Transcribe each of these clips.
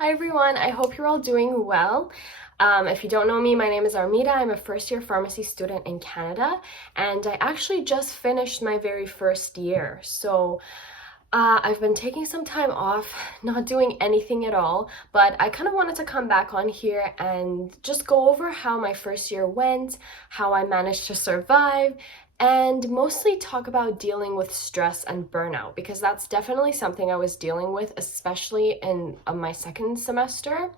Hi everyone, I hope you're all doing well. If you don't know me, my name is Armida. I'm a first year pharmacy student in Canada, and I actually just finished my very first year. I've been taking some time off, not doing anything at all, but I kind of wanted to come back on here and just go over how my first year went, how I managed to survive, and mostly talk about dealing with stress and burnout because that's definitely something I was dealing with, especially in my second semester.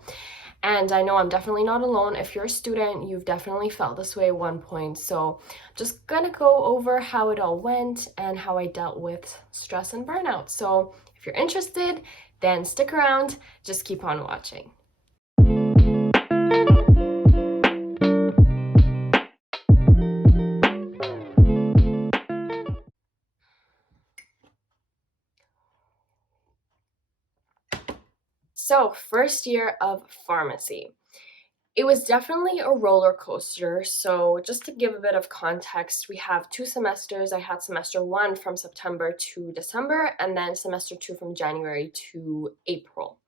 And I know I'm definitely not alone. If you're a student, you've definitely felt this way at one point. So, just gonna go over how it all went and how I dealt with stress and burnout. So, if you're interested, then stick around, just keep on watching. So, first year of pharmacy. It was definitely a roller coaster. So, just to give a bit of context, we have 2 semesters. I had semester one from September to December, and then semester two from January to April.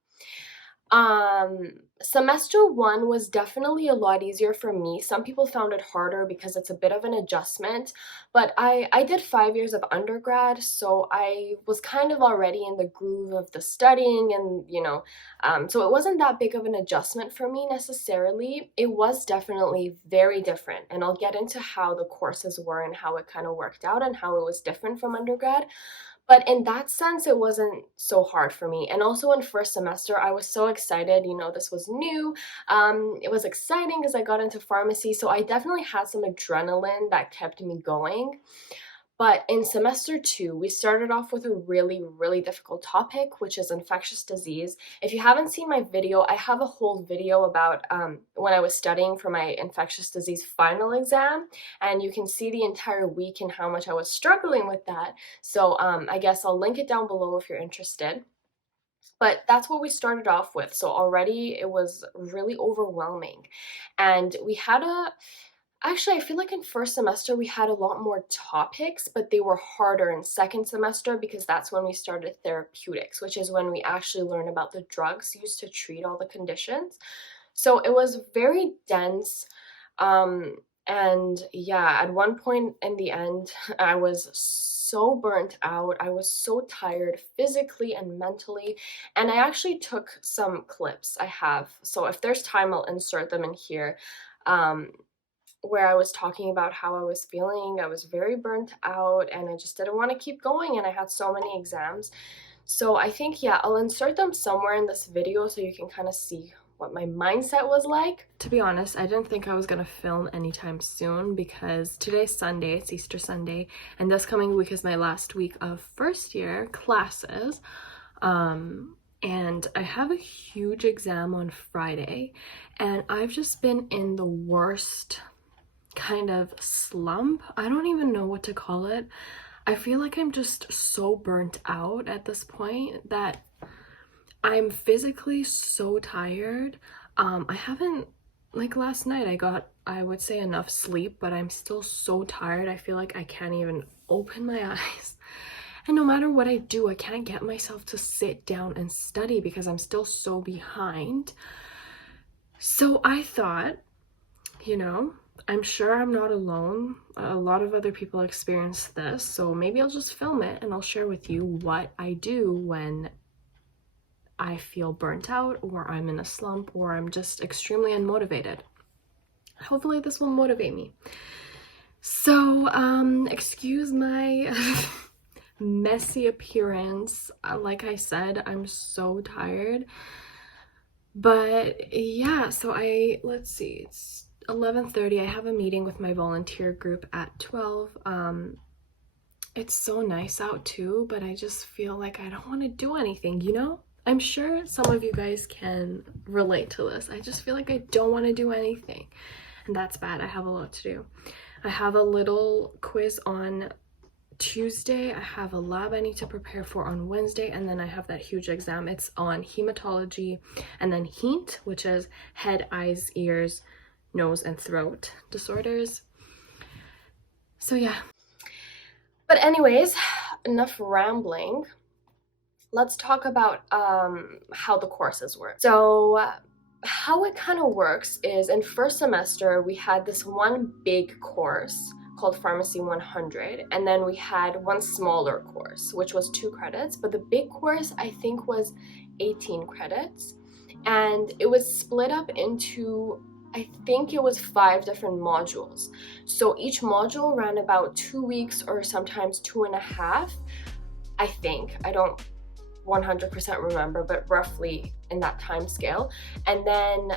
Semester one was definitely a lot easier for me. Some people found it harder because it's a bit of an adjustment, but I did 5 years of undergrad, so I was kind of already in the groove of the studying, and so it wasn't that big of an adjustment for me necessarily. It was definitely very different, and I'll get into how the courses were and how it kind of worked out and how it was different from undergrad. But in that sense, it wasn't so hard for me. And also in first semester, I was so excited. This was new. It was exciting because I got into pharmacy. So I definitely had some adrenaline that kept me going. But in semester two, we started off with a really, really difficult topic, which is infectious disease. If you haven't seen my video, I have a whole video about when I was studying for my infectious disease final exam, and you can see the entire week and how much I was struggling with that. So I guess I'll link it down below if you're interested. But that's what we started off with. So already it was really overwhelming. And we had a Actually, I feel like in first semester we had a lot more topics, but they were harder in second semester because that's when we started therapeutics, which is when we actually learn about the drugs used to treat all the conditions. So it was very dense. Um, and yeah, at one point in the end, I was so burnt out. I was so tired physically and mentally. And I actually took some clips I have. So if there's time, I'll insert them in here. Um, where I was talking about how I was feeling. I was very burnt out and I just didn't want to keep going, and I had so many exams. So I think, yeah, I'll insert them somewhere in this video so you can kind of see what my mindset was like. To be honest, I didn't think I was gonna film anytime soon because today's Sunday, it's Easter Sunday, and this coming week is my last week of first year classes. And I have a huge exam on Friday, and I've just been in the worst kind of slump. I don't even know what to call it. I feel like I'm just so burnt out at this point that I'm physically so tired. I haven't, like last night, I got, I would say, enough sleep, but I'm still so tired. I feel like I can't even open my eyes. And no matter what I do, I can't get myself to sit down and study because I'm still so behind. So I thought, I'm sure I'm not alone. A lot of other people experience this, so maybe I'll just film it and I'll share with you what I do when I feel burnt out or I'm in a slump or I'm just extremely unmotivated. Hopefully this will motivate me. So, excuse my messy appearance. Like I said, I'm so tired. But yeah, so let's see, it's 11:30. I have a meeting with my volunteer group at 12. It's so nice out too, but I just feel like I don't want to do anything. I'm sure some of you guys can relate to this. I just feel like I don't want to do anything, and that's bad. I have a lot to do. I have a little quiz on Tuesday. I have a lab I need to prepare for on Wednesday, and then I have that huge exam. It's on hematology, and then HEAT, which is head, eyes, ears, nose, and throat disorders. So yeah. But anyways, enough rambling. let's talk about how the courses work. So how it kind of works is in first semester we had this one big course called Pharmacy 100, and then we had one smaller course which was 2 credits, but the big course I think was 18 credits, and it was split up into, I think it was 5 different modules. So each module ran about 2 weeks or sometimes 2.5, I think. I don't 100% remember, but roughly in that time scale. And then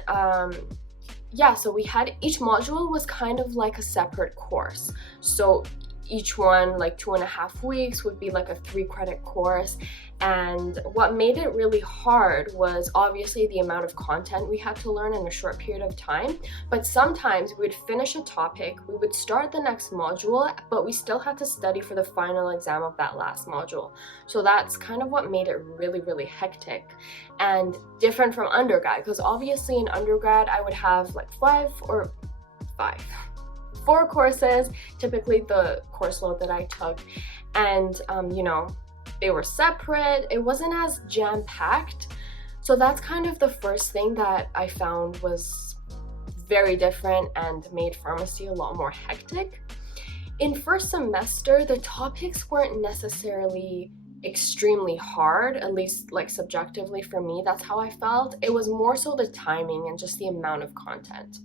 yeah, so we had, each module was kind of like a separate course. So each one, like 2.5 weeks, would be like a 3 credit course. And what made it really hard was obviously the amount of content we had to learn in a short period of time. But sometimes we would finish a topic, we would start the next module, but we still had to study for the final exam of that last module. So that's kind of what made it really, really hectic and different from undergrad, because obviously in undergrad I would have like 4 courses, typically the course load that I took, and you know, they were separate. It wasn't as jam-packed. So that's kind of the first thing that I found was very different and made pharmacy a lot more hectic. In first semester, the topics weren't necessarily extremely hard, at least like subjectively for me, that's how I felt. It was more so the timing and just the amount of content.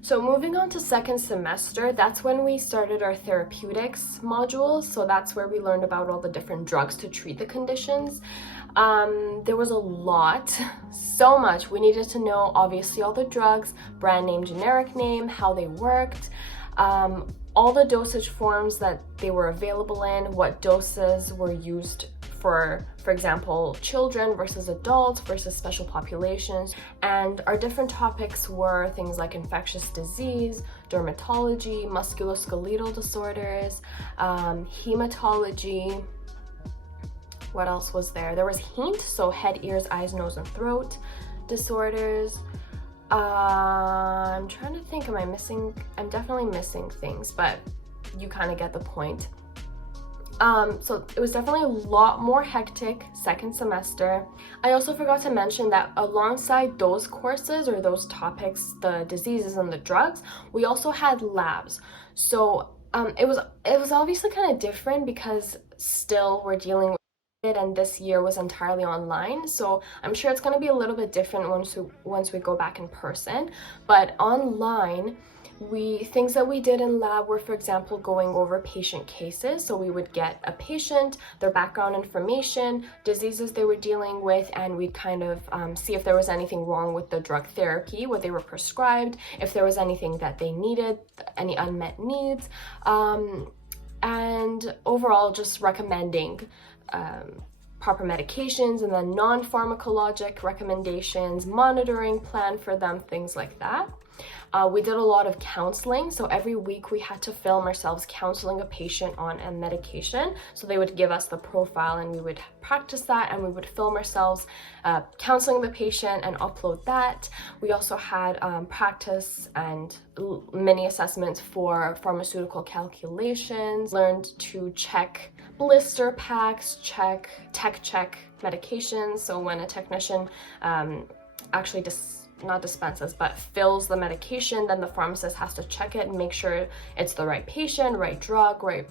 So moving on to second semester, that's when we started our therapeutics module. So that's where we learned about all the different drugs to treat the conditions. There was a lot, so much. We needed to know obviously all the drugs, brand name, generic name, how they worked, all the dosage forms that they were available in, what doses were used for example, children versus adults versus special populations. And our different topics were things like infectious disease, dermatology, musculoskeletal disorders, hematology. What else was there? There was HEAT, so head, ears, eyes, nose, and throat disorders. I'm trying to think, am I missing? I'm definitely missing things, but you kind of get the point. So it was definitely a lot more hectic second semester. I also forgot to mention that alongside those courses or those topics, the diseases and the drugs, we also had labs. So it was obviously kind of different because still we're dealing with it, and this year was entirely online. So I'm sure it's going to be a little bit different once we go back in person. But online, things that we did in lab were, for example, going over patient cases. So we would get a patient, their background information, diseases they were dealing with, and we'd kind of see if there was anything wrong with the drug therapy, what they were prescribed, if there was anything that they needed, any unmet needs, and overall just recommending proper medications, and then non-pharmacologic recommendations, monitoring plan for them, things like that. We did a lot of counseling, so every week we had to film ourselves counseling a patient on a medication. So they would give us the profile and we would practice that, and we would film ourselves counseling the patient and upload that. We also had practice and mini assessments for pharmaceutical calculations, learned to check blister packs, check medications. So when a technician actually not dispenses, but fills the medication, then the pharmacist has to check it and make sure it's the right patient, right drug, right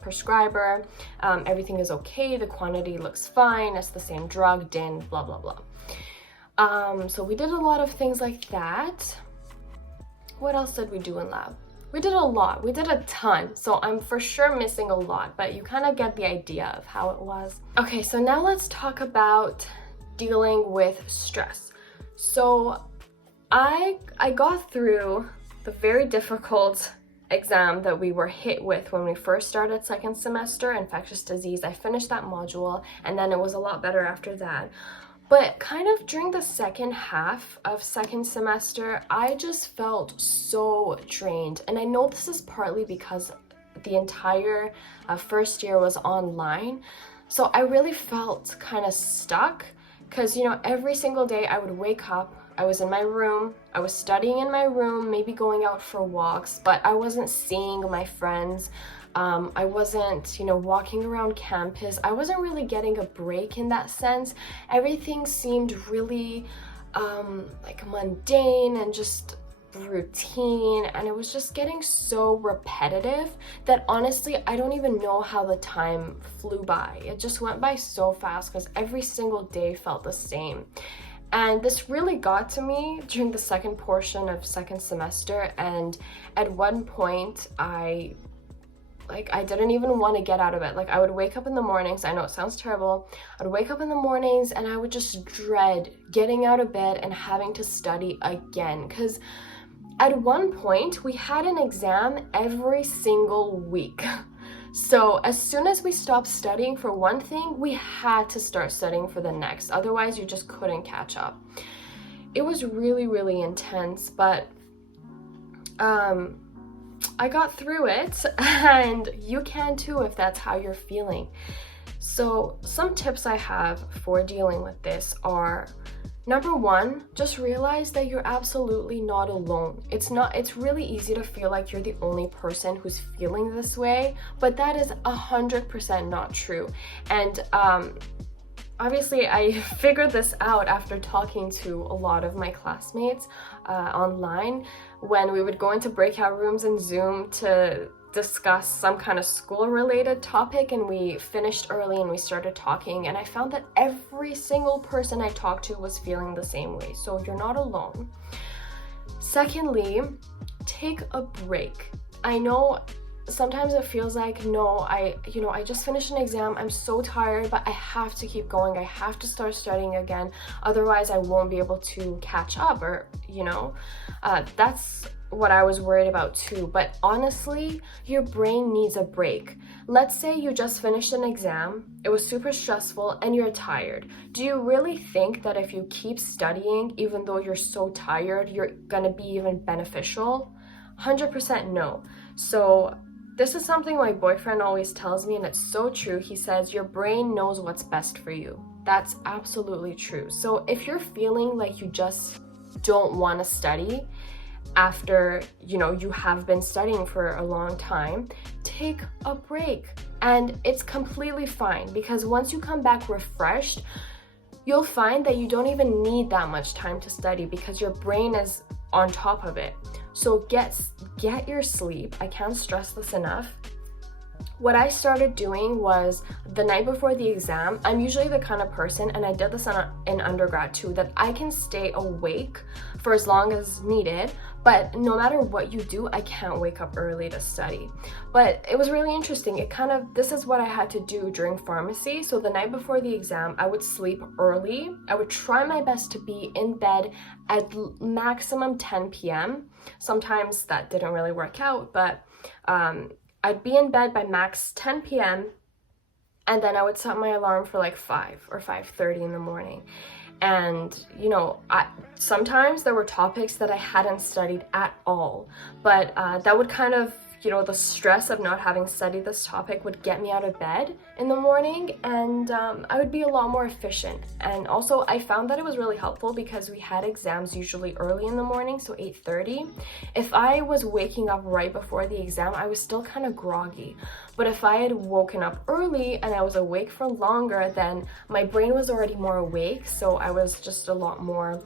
prescriber, everything is okay, the quantity looks fine, it's the same drug, DIN, blah, blah, blah. So we did a lot of things like that. What else did we do in lab? We did a lot, we did a ton, so I'm for sure missing a lot, but you kind of get the idea of how it was. Okay, so now let's talk about dealing with stress. So I got through the very difficult exam that we were hit with when we first started second semester, infectious disease. I finished that module, and then it was a lot better after that. But kind of during the second half of second semester, I just felt so drained. And I know this is partly because the entire first year was online. So I really felt kind of stuck because, you know, every single day I would wake up, I was in my room, I was studying in my room, maybe going out for walks, but I wasn't seeing my friends. I wasn't, walking around campus. I wasn't really getting a break in that sense. Everything seemed really like mundane and just routine, and it was just getting so repetitive that honestly I don't even know how the time flew by. It just went by so fast because every single day felt the same. And this really got to me during the second portion of second semester, and at one point I didn't even want to get out of bed. Like, I would wake up in the mornings. I know it sounds terrible. I'd wake up in the mornings and I would just dread getting out of bed and having to study again. Because at one point, we had an exam every single week. So as soon as we stopped studying for one thing, we had to start studying for the next. Otherwise, you just couldn't catch up. It was really, really intense, but I got through it, and you can too if that's how you're feeling. So some tips I have for dealing with this are, number one, just realize that you're absolutely not alone. It's really easy to feel like you're the only person who's feeling this way, but that is 100% not true. And obviously, I figured this out after talking to a lot of my classmates online when we would go into breakout rooms in Zoom to discuss some kind of school-related topic, and we finished early and we started talking, and I found that every single person I talked to was feeling the same way. So you're not alone. Secondly, take a break. I know sometimes it feels like, no, I just finished an exam, I'm so tired, but I have to keep going. I have to start studying again, otherwise I won't be able to catch up, or that's what I was worried about too. But honestly, your brain needs a break. Let's say you just finished an exam, it was super stressful, and you're tired. Do you really think that if you keep studying, even though you're so tired, you're gonna be even beneficial? 100% no. So this is something my boyfriend always tells me, and it's so true. He says, your brain knows what's best for you. That's absolutely true. So if you're feeling like you just don't want to study after, you have been studying for a long time, take a break. And it's completely fine, because once you come back refreshed, you'll find that you don't even need that much time to study because your brain is on top of it. So get your sleep. I can't stress this enough. What I started doing was, the night before the exam, I'm usually the kind of person, and I did this in undergrad too, that I can stay awake for as long as needed, but no matter what you do, I can't wake up early to study. But it was really interesting. This is what I had to do during pharmacy. So the night before the exam, I would sleep early. I would try my best to be in bed at maximum 10 p.m. Sometimes that didn't really work out, but I'd be in bed by max 10 p.m. and then I would set my alarm for like 5 or 5:30 in the morning. And sometimes there were topics that I hadn't studied at all, but that would kind of, the stress of not having studied this topic would get me out of bed in the morning, and I would be a lot more efficient. And also I found that it was really helpful because we had exams usually early in the morning, so 8:30. If I was waking up right before the exam, I was still kind of groggy. But if I had woken up early and I was awake for longer, then my brain was already more awake, so I was just a lot more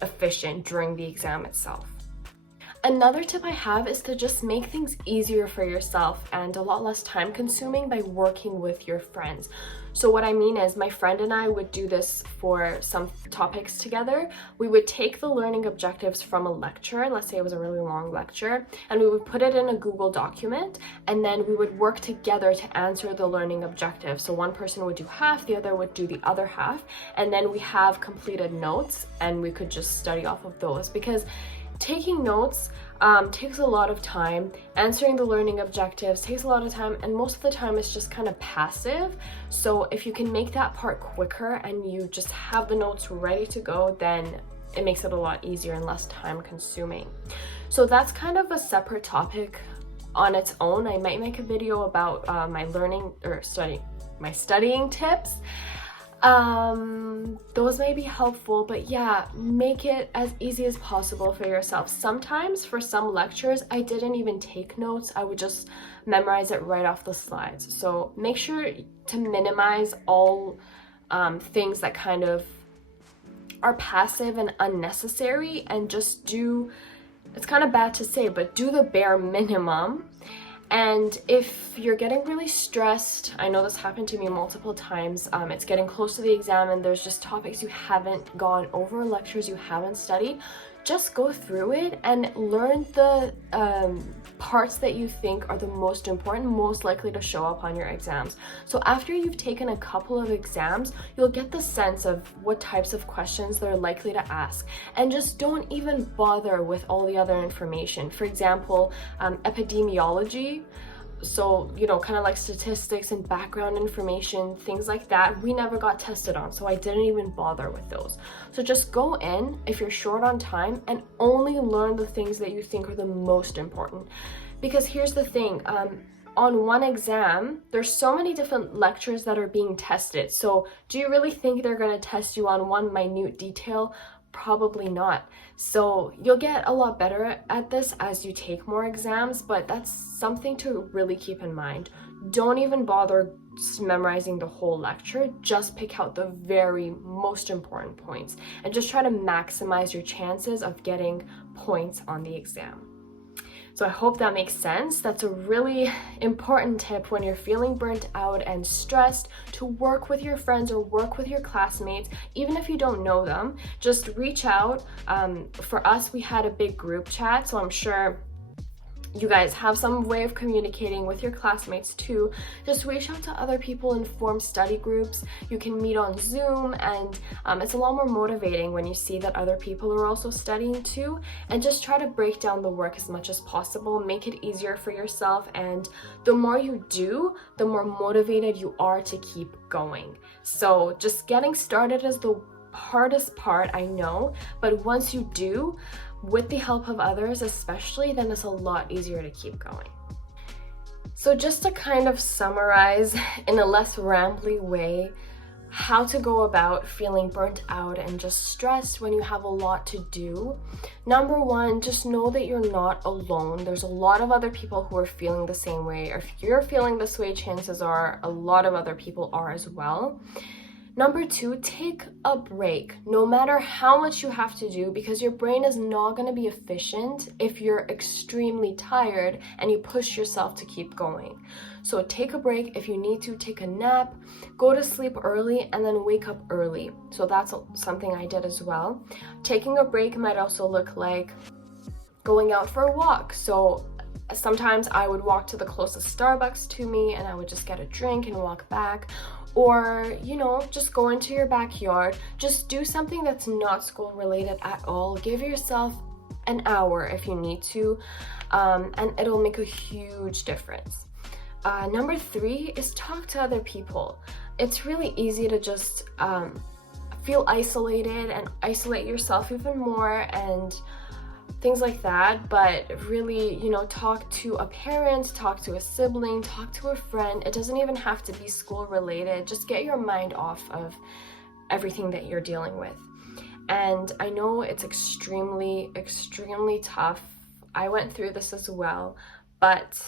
efficient during the exam itself. Another tip I have is to just make things easier for yourself and a lot less time consuming by working with your friends. So what I mean is, my friend and I would do this for some topics together. We would take the learning objectives from a lecture, let's say it was a really long lecture, and we would put it in a Google document, and then we would work together to answer the learning objective. So one person would do half, the other would do the other half, and then we have completed notes and we could just study off of those, because taking notes takes a lot of time. Answering the learning objectives takes a lot of time, and most of the time it's just kind of passive. So if you can make that part quicker and you just have the notes ready to go, then it makes it a lot easier and less time consuming. So that's kind of a separate topic on its own. I might make a video about my studying tips. Those may be helpful, but yeah, make it as easy as possible for yourself. Sometimes for some lectures, I didn't even take notes. I would just memorize it right off the slides. So make sure to minimize all things that kind of are passive and unnecessary, and just do, it's kind of bad to say, but do the bare minimum. And if you're getting really stressed, I know this happened to me multiple times, it's getting close to the exam and there's just topics you haven't gone over, lectures you haven't studied, just go through it and learn the parts that you think are the most important, most likely to show up on your exams. So after you've taken a couple of exams, you'll get the sense of what types of questions they're likely to ask, and just don't even bother with all the other information. For example, epidemiology, so kind of like statistics and background information, things like that, we never got tested on, so I didn't even bother with those. So just go in if you're short on time and only learn the things that you think are the most important. Because here's the thing, on one exam there's so many different lectures that are being tested, so do you really think they're going to test you on one minute detail? Probably not. So you'll get a lot better at this as you take more exams, but that's something to really keep in mind. Don't even bother memorizing the whole lecture, just pick out the very most important points and just try to maximize your chances of getting points on the exam. So I hope that makes sense. That's a really important tip when you're feeling burnt out and stressed, to work with your friends or work with your classmates, even if you don't know them. Just reach out. For us, we had a big group chat, so I'm sure you guys have some way of communicating with your classmates too. Just reach out to other people and form study groups. You can meet on Zoom, and it's a lot more motivating when you see that other people are also studying too. And just try to break down the work as much as possible, make it easier for yourself, and the more you do, the more motivated you are to keep going. So just getting started is the hardest part, I know, but once you do, with the help of others especially, then it's a lot easier to keep going. So just to kind of summarize in a less rambly way how to go about feeling burnt out and just stressed when you have a lot to do. Number one, just know that you're not alone. There's a lot of other people who are feeling the same way. Or if you're feeling this way, chances are a lot of other people are as well. Number two, take a break, no matter how much you have to do, because your brain is not going to be efficient if you're extremely tired and you push yourself to keep going. So take a break. If you need to, take a nap, go to sleep early, and then wake up early. So that's something I did as well. Taking a break might also look like going out for a walk. So sometimes I would walk to the closest Starbucks to me and I would just get a drink and walk back. Or, just go into your backyard. Just do something that's not school related at all. Give yourself an hour if you need to, and it'll make a huge difference. Number three is talk to other people. It's really easy to just feel isolated and isolate yourself even more and things like that, but really, talk to a parent, talk to a sibling, talk to a friend. It doesn't even have to be school related. Just get your mind off of everything that you're dealing with. And I know it's extremely, extremely tough. I went through this as well, but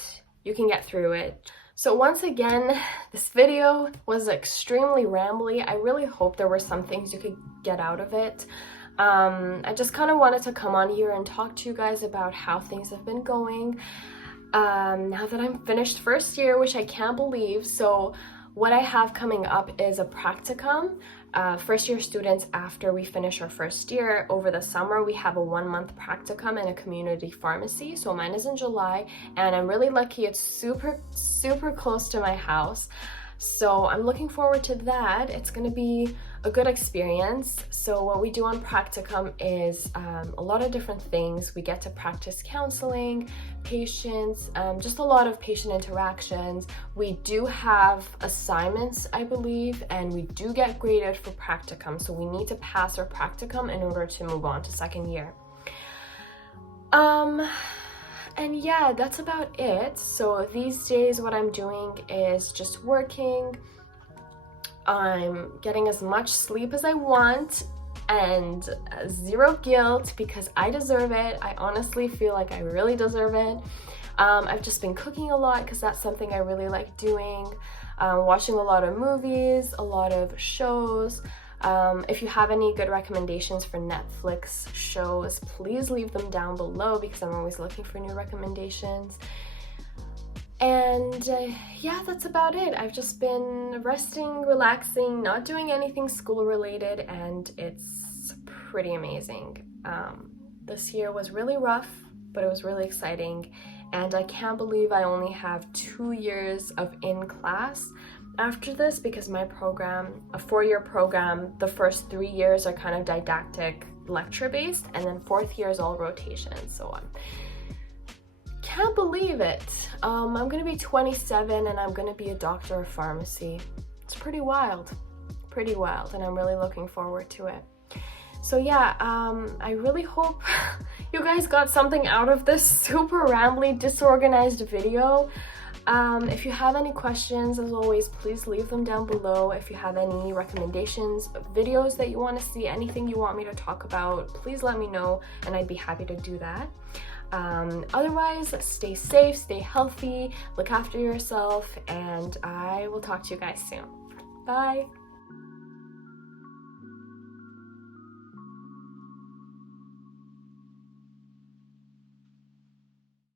you can get through it. So once again, this video was extremely rambly. I really hope there were some things you could get out of it. I just kind of wanted to come on here and talk to you guys about how things have been going now that I'm finished first year, which I can't believe. So what I have coming up is a practicum. First year students, after we finish our first year over the summer, we have a 1-month practicum in a community pharmacy. So mine is in July, and I'm really lucky. It's super, super close to my house. So I'm looking forward to that. It's going to be a good experience. So what we do on practicum is a lot of different things. We get to practice counseling, patients, just a lot of patient interactions. We do have assignments, I believe, and we do get graded for practicum. So we need to pass our practicum in order to move on to second year. And yeah, that's about it. So these days what I'm doing is just working, I'm getting as much sleep as I want and zero guilt because I deserve it. I honestly feel like I really deserve it. I've just been cooking a lot because that's something I really like doing. Watching a lot of movies, a lot of shows. If you have any good recommendations for Netflix shows, please leave them down below because I'm always looking for new recommendations. And yeah, that's about it. I've just been resting, relaxing, not doing anything school related, and it's pretty amazing. This year was really rough, but it was really exciting, and I can't believe I only have 2 years of in-class after this because my program, a 4-year program, the first 3 years are kind of didactic lecture-based, and then 4th year is all rotation and so on. Can't believe it. I'm gonna be 27 and I'm gonna be a doctor of pharmacy. It's pretty wild, and I'm really looking forward to it. So yeah, I really hope you guys got something out of this super rambly, disorganized video. If you have any questions, as always, please leave them down below. If you have any recommendations, videos that you want to see, anything you want me to talk about, please let me know and I'd be happy to do that. Otherwise, stay safe, stay healthy, look after yourself, and I will talk to you guys soon. Bye!